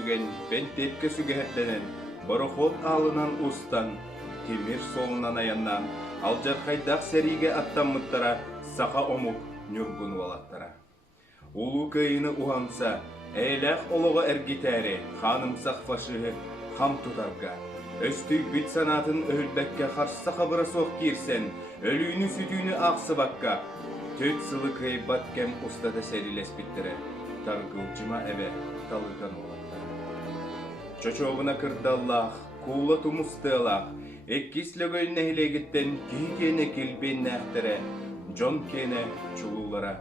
сүген, бен тепке сүгеһеттенен, борохот алынан устан, темир солунан аяннан, алжарқайдақ сәриге аттаммыттара, сақа омук нүргүн валаттара. Улу кайыны уанса, әйләқ олығы әргетәрі, ханымсақ фашығы, хам тұтарға. Өстүй бүт санатын өлбәкке қаршыса қабыра соқ кирсен, өлүйіні сүтүйіні ақсы баққа. Төт сылы кайбат кәм ұстада сәрилес біттірі, тарғылжыма әве талыған олаттар. Чочоғына кырдаллақ, кула тумустылақ, эккислөгөл нәхілегіттен кейкені келбен нәқтірі, жон кені чулулара.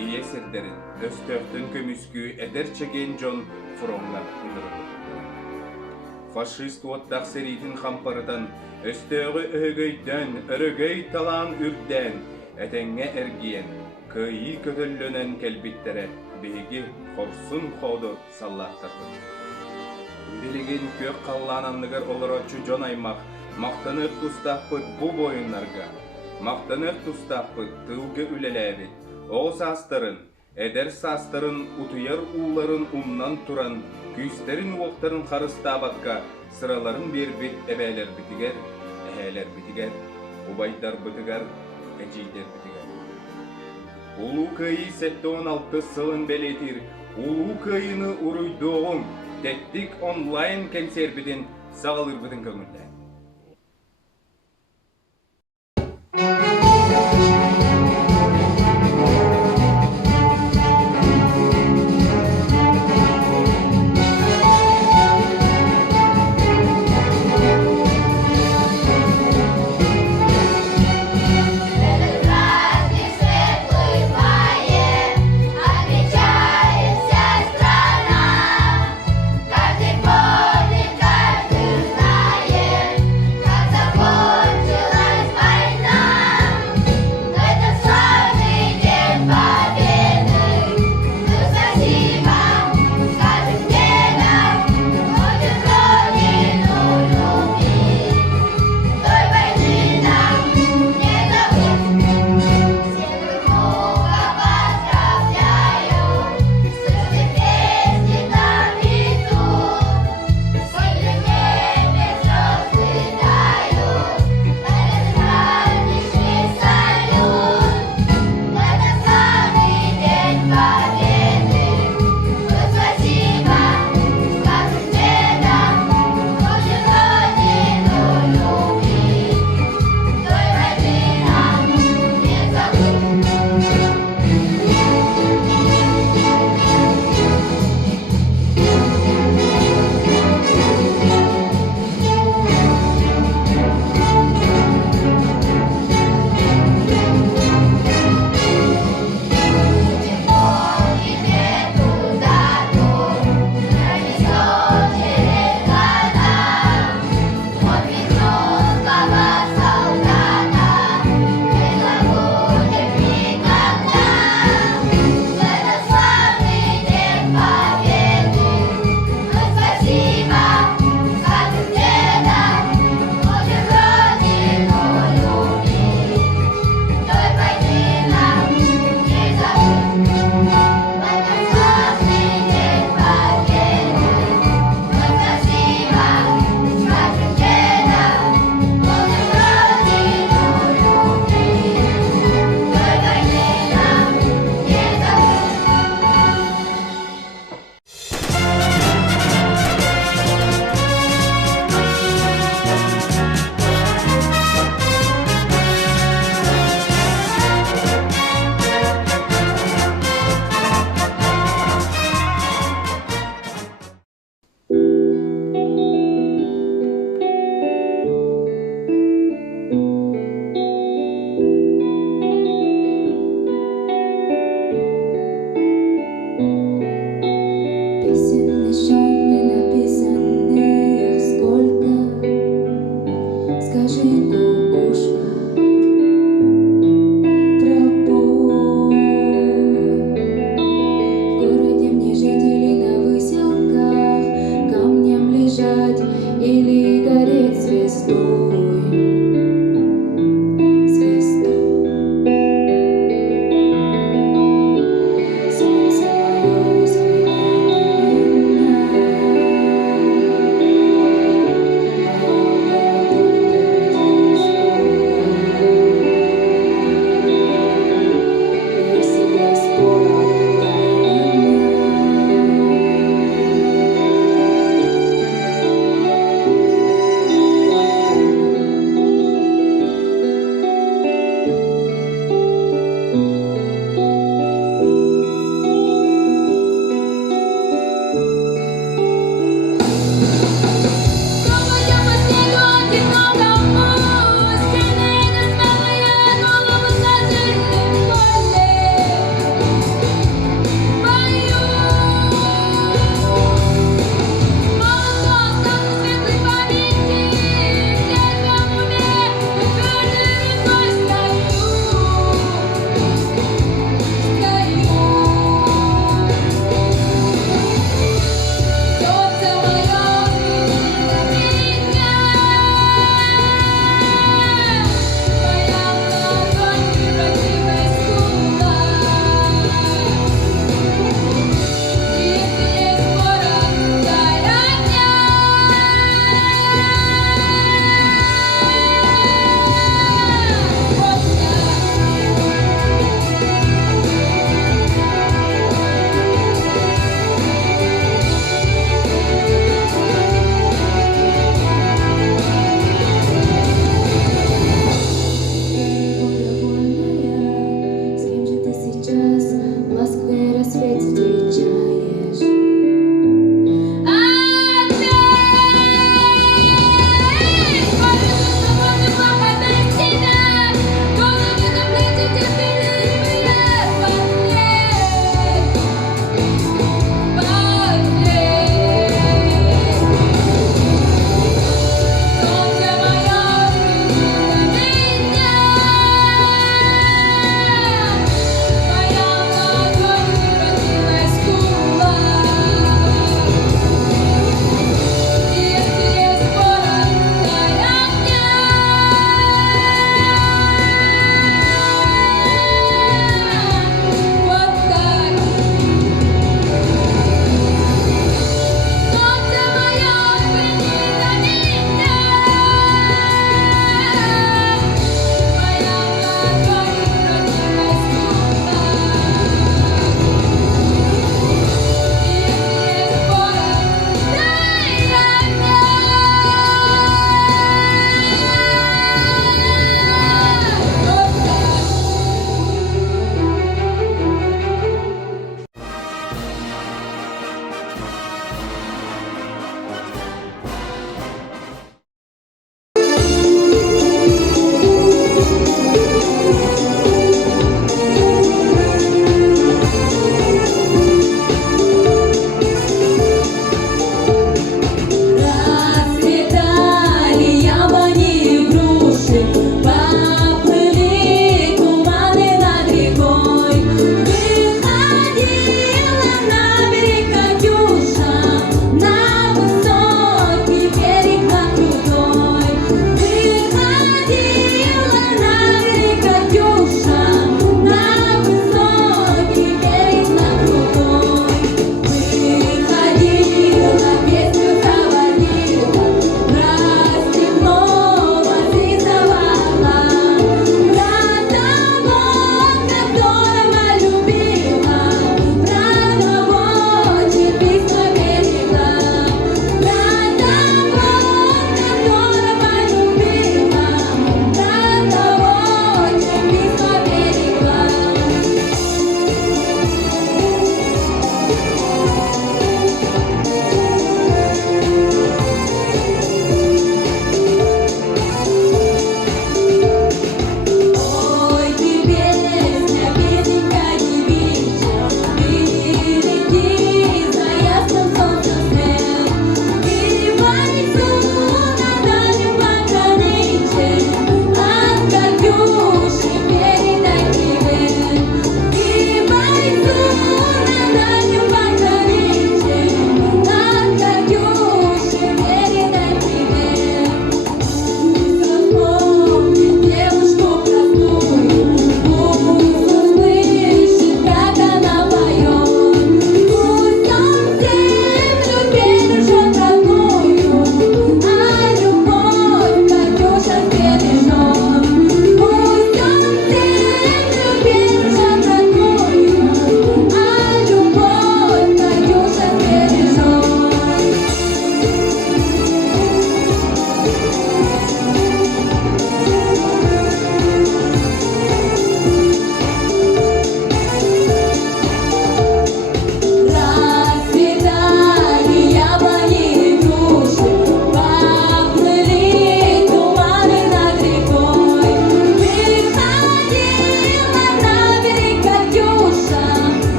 Ие сердерін, өстөқтін көміскү әдер чеген жон фронға ұндырылды. Фашист уаттақ сәритін қампарыдан, өстөғы өгөйден, өрөгөй талан үрден, әтәңе әргиен, күйі көтөллөнен кәлбиттері, бейгі қорсын қоды саллақтарды. Білеген көк қаллананныгар оларочу жон аймақ, мақтанық тұстақпыт бұ бойынларға, мақтанық тұстақпыт тылғы үлеләбет, оғыз астырын, әдер састырын, ұтыяр ұлларын ұмнан тұран, күйістерін уақтарын қарыста баққа, сыраларын бербет әбәлер бітігер, әхәлер бітігер, ұбайдар бітігер, әжейдер бітігер. Улу кайы 16 сылын бәлетір, улу кайыны ұруйдоғын, тәттік онлайн кәнсербіден сағалыр бітін көңілді.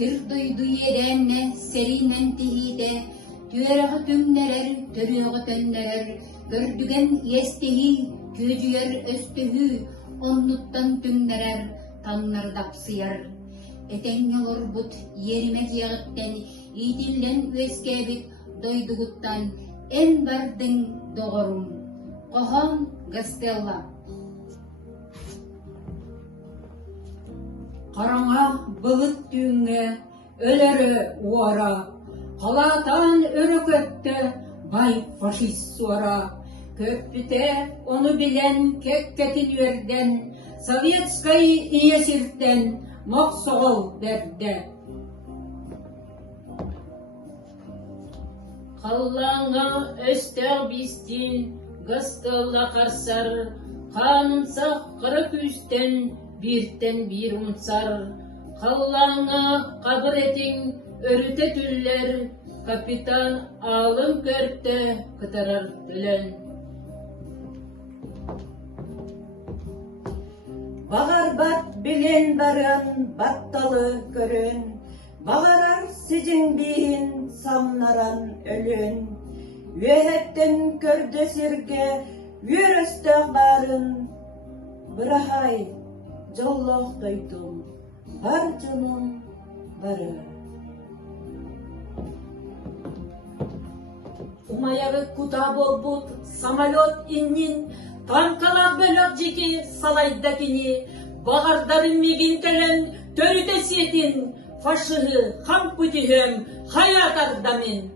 Sir duydu yerenne serinen tihide, tüyerağı tümnerer, törüyağı tönnerer, gördügen yestehi, köcüyer östühü, onnuttan tümnerer, tanlardapsıyar. Eten yolur but yerimez yağıtten, itilden üeskebit doyduguttan, en bardın doğurum. Kohon Gastella. Karanga bılık düğüne, ölere uara, kalatan örökötte, bay faşist suara. Köprüte onu bilen kekketin yerden, Sovetskay iyesirten, Maksoğul derde. Kallana österbistin, Gastella karsar, kanınsa kırık üstten, birten bir unsar. Kallana kabretin örüte tüller, kapitan alın körte kıtarar tülen. Bağar bat bilen baran battalı körün, bağarar sizin bihin samnaran ölün. Üyehetten körde sirge, yürüstüğ barın, bırahay jolloq doydum, bar canım barı. Umayağı kuta bolbut, samalot innin, tankala bölök jiki salaydakini, bağardarın migintelen törütesi edin, faşıhı, hampüdühüm, hayat ardamin.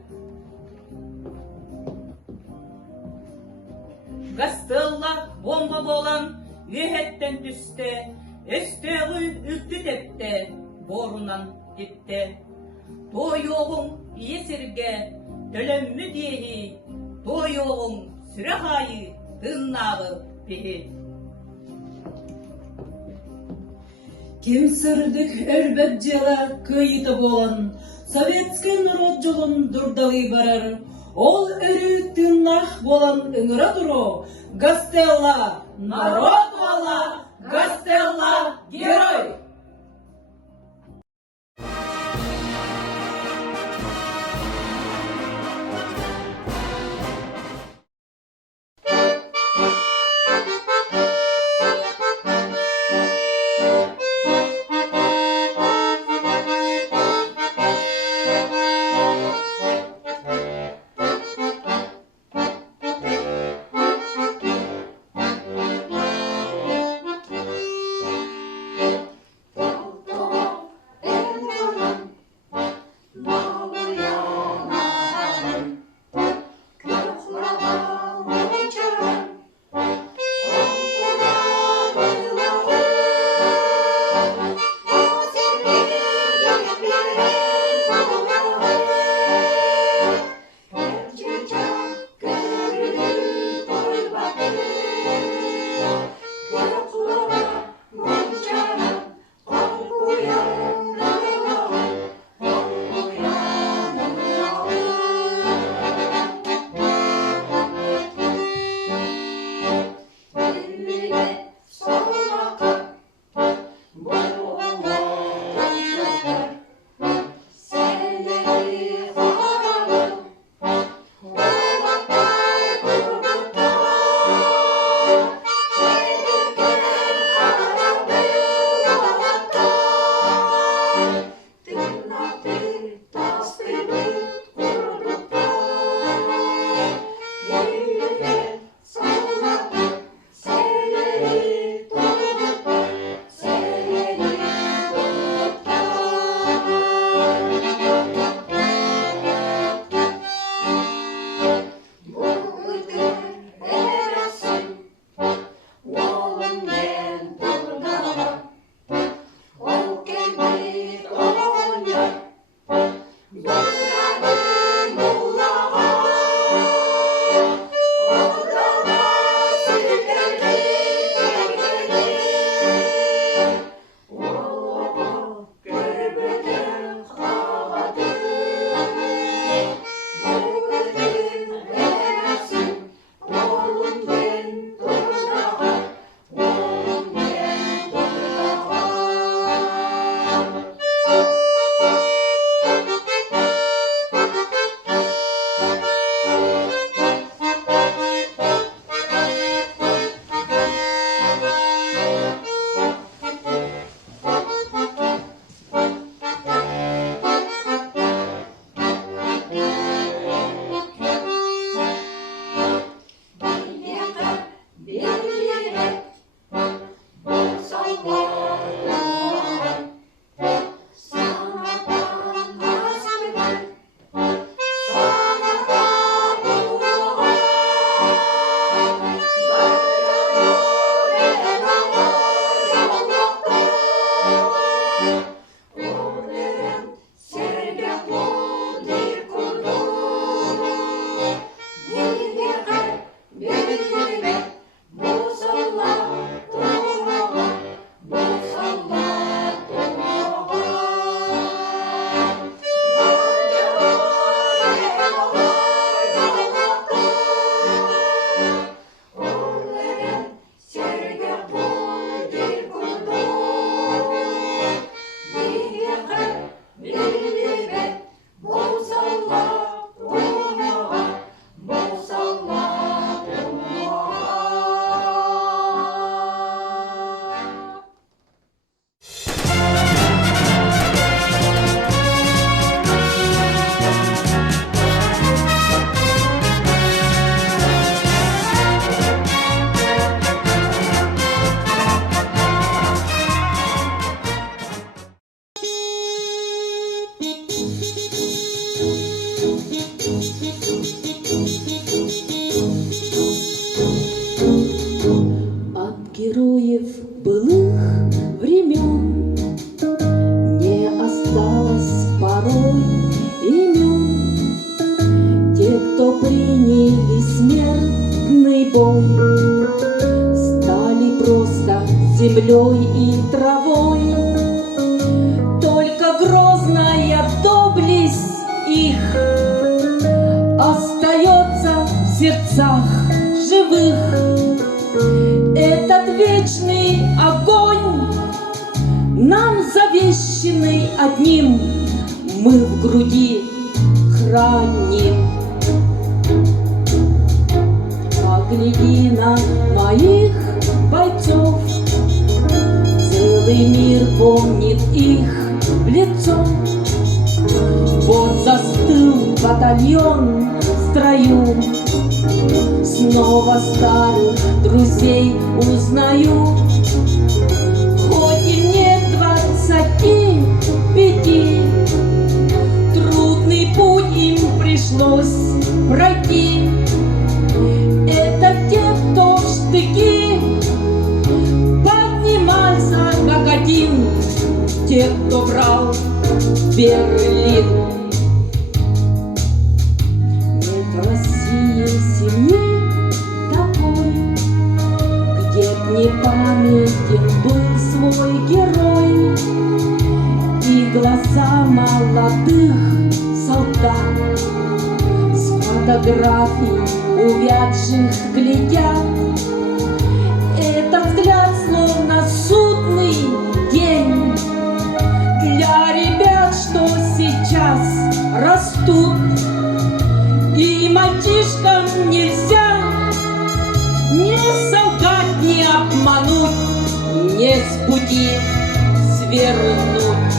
Gastella bomba bolan, üyehetten düşte, östeği ültü tepte, borunan dipte. Doyoğun iyesirge, dölemmü diyehi, doyoğun sürehayı, dınnağı bihi. Kim sırdık örbet jela kıyıtı bolan, Sovetski narodjolun durdağı barar, ol örü tınnak bolan ıngıra duru, Gastella, narod valla, Gastella, герой! героев былых времен не осталось порой имен. Те, кто приняли смертный бой, стали просто землей и травой. Только грозная доблесть их остается в сердцах живых. Этот вечный огонь, нам завещанный одним, мы в груди храним. Погляди на моих бойцов, целый мир помнит их в лицо. Вот застыл батальон в строю, снова старых друзей узнаю. Хоть им нет 25, трудный путь им пришлось пройти. Это те, кто в штыки поднимался как один, те, кто брал Берлин. Нет в России семьи такой, где б не памятен был свой герой, и глаза молодых солдат с фотографий увядших глядят. Это взгляд словно судный день для ребят, что сейчас растут. И мальчишкам нельзя ни солгать, ни обмануть, ни с пути свернуть.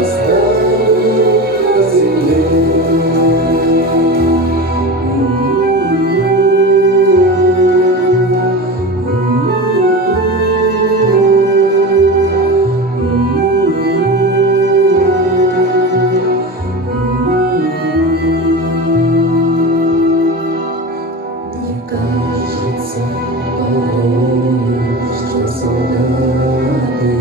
оставит на Мне кажется порой, что солдаты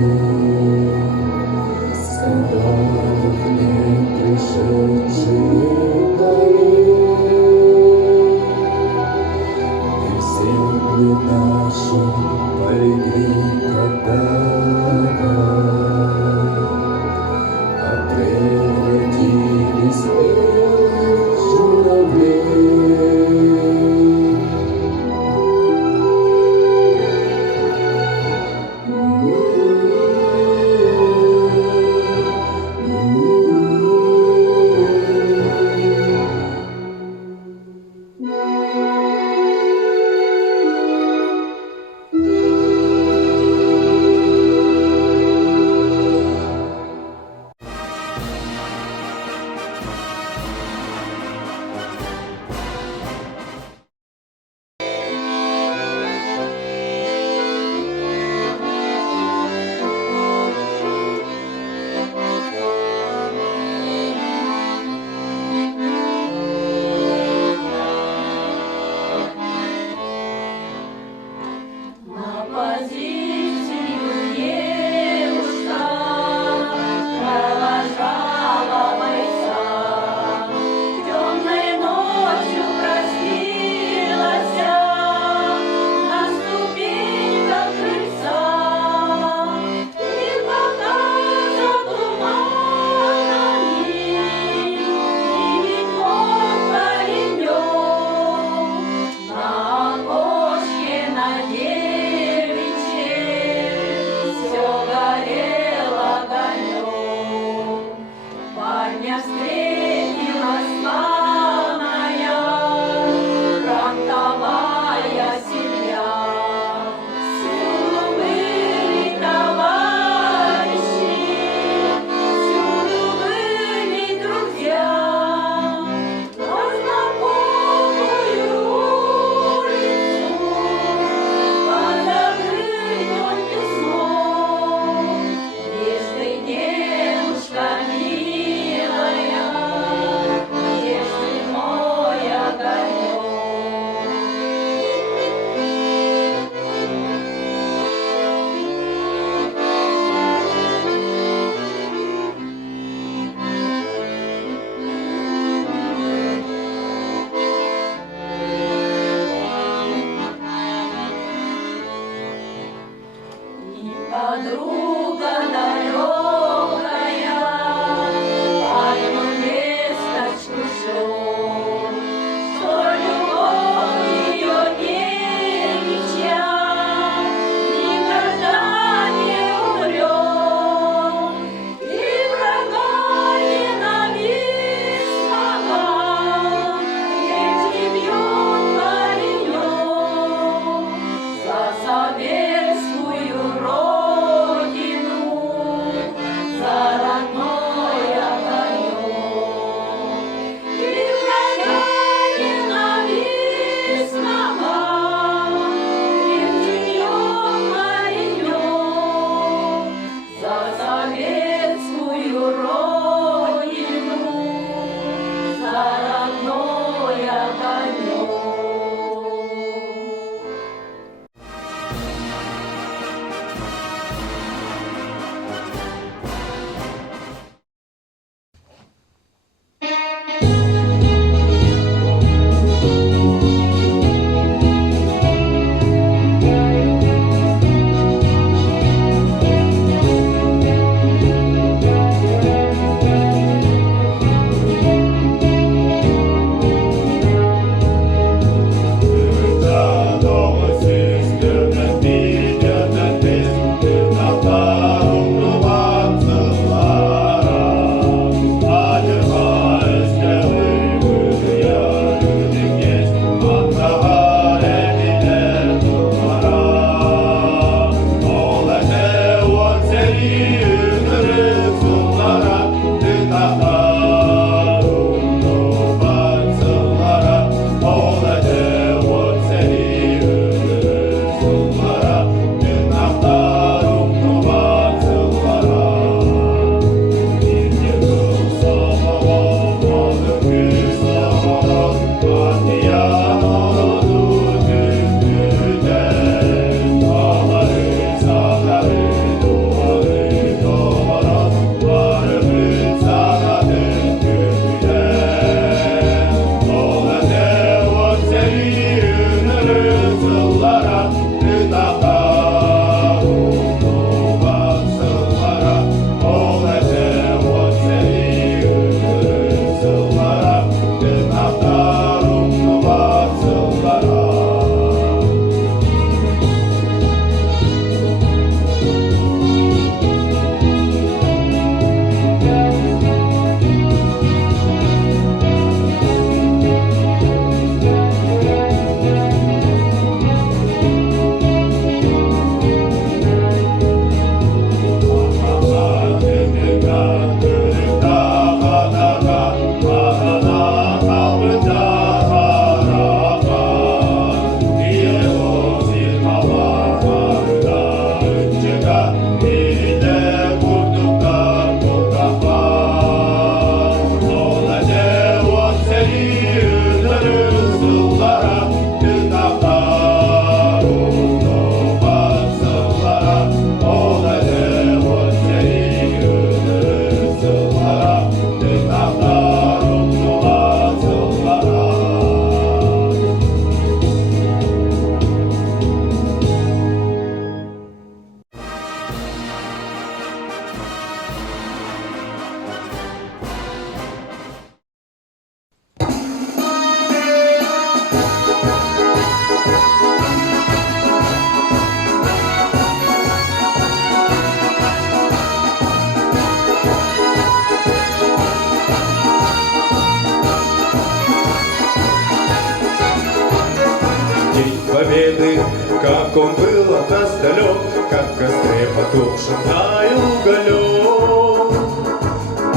Победы, как он был от нас далек, как в костре потухшем таял уголек.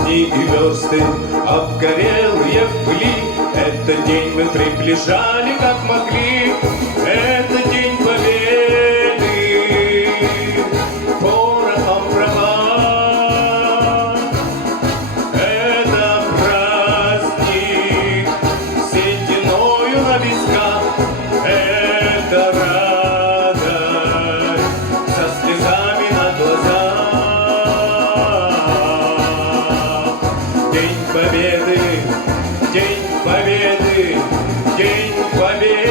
Дни и версты обгорелые в пыли, этот день мы приближали как могли. Это день победы, порохом права. Это праздник сединою на висках. Это радость со слезами на глазах. День победы, день победы, день победы.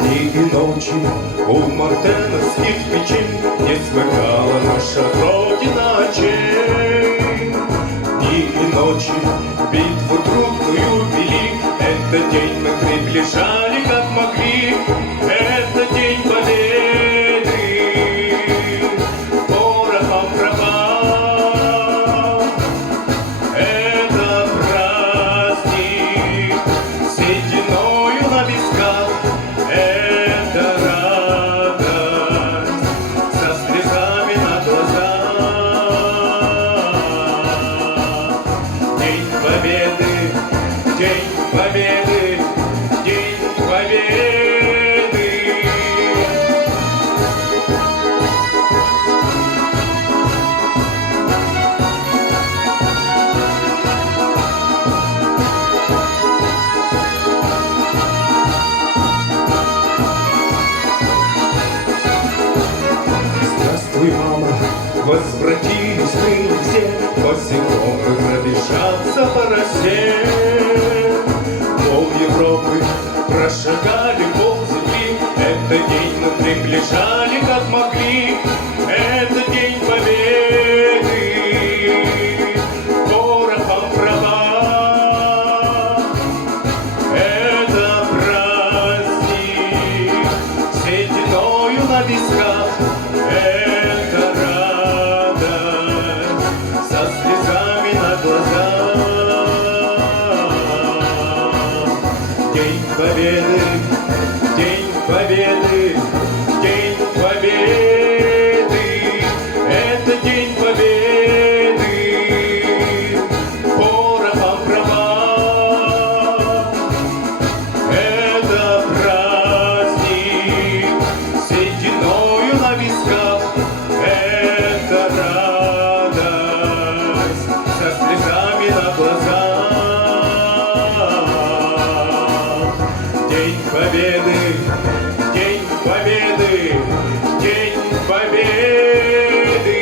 Дни и ночи у мартеновских печей не смыкала наша Родина очей. Дни и ночи битву трудную вели, этот день мы приближали как могли. Это день победы, порохом права. Это праздник сединою на висках. Это радость со слезами на глазах. День победы, день победы, день победы. Здравствуй, мама, возвратились мы все, босиком мы пробежаться по росе. Пол Европы прошагали полземли, этот день мы приближали как могли. Это день победы, порохом права. Это праздник сединою на висках. Это радость со слезами на глазах. День победы, день победы, день победы. Это день победы, порохом права. Это праздник сединою на висках. Это радость со слезами на глазах. День победы, день победы, день победы.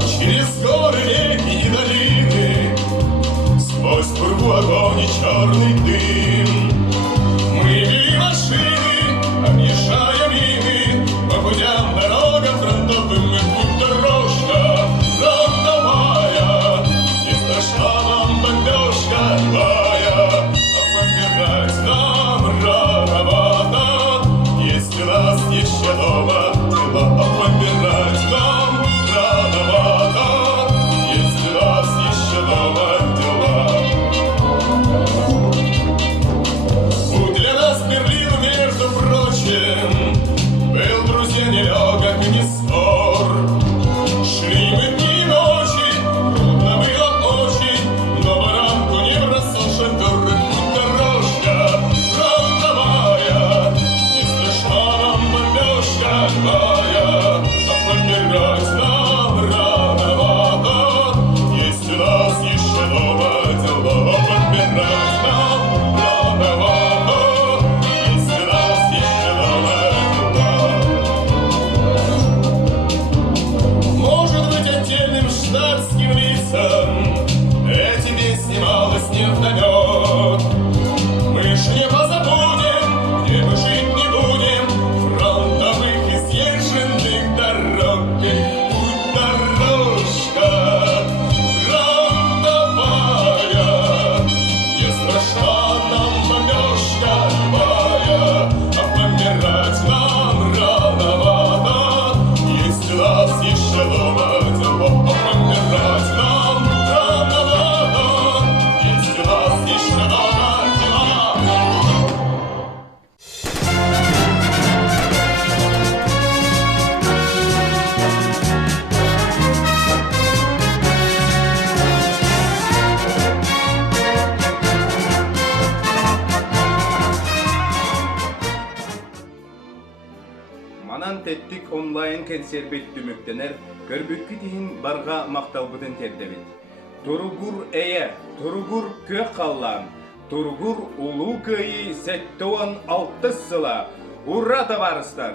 Через горы, реки и долины, сквозь пургу огонь и черный дым, мы вели машины, объезжая мины, по путям, дорогам фронтовым, и путь дорожка фронтовая. Не страшна нам бомбежка злая, а помирать нам рановато, если нас еще дома тела, а помирать нам рановато, если нас еще дома дела. пошла нам бомбежка любая, а помирать нам рановато. Есть у нас еще дома дела, а помирать нам рановато. Есть у нас еще дома дела. Манан теттик онлайн консербет түмүктенер, көрбүккү тиһин барга макталбытын тердебит. Туругур эйе, туругур кө қаллан, туругур улуу кöyі сәттуан 6 сыла. Ура, товарыстар!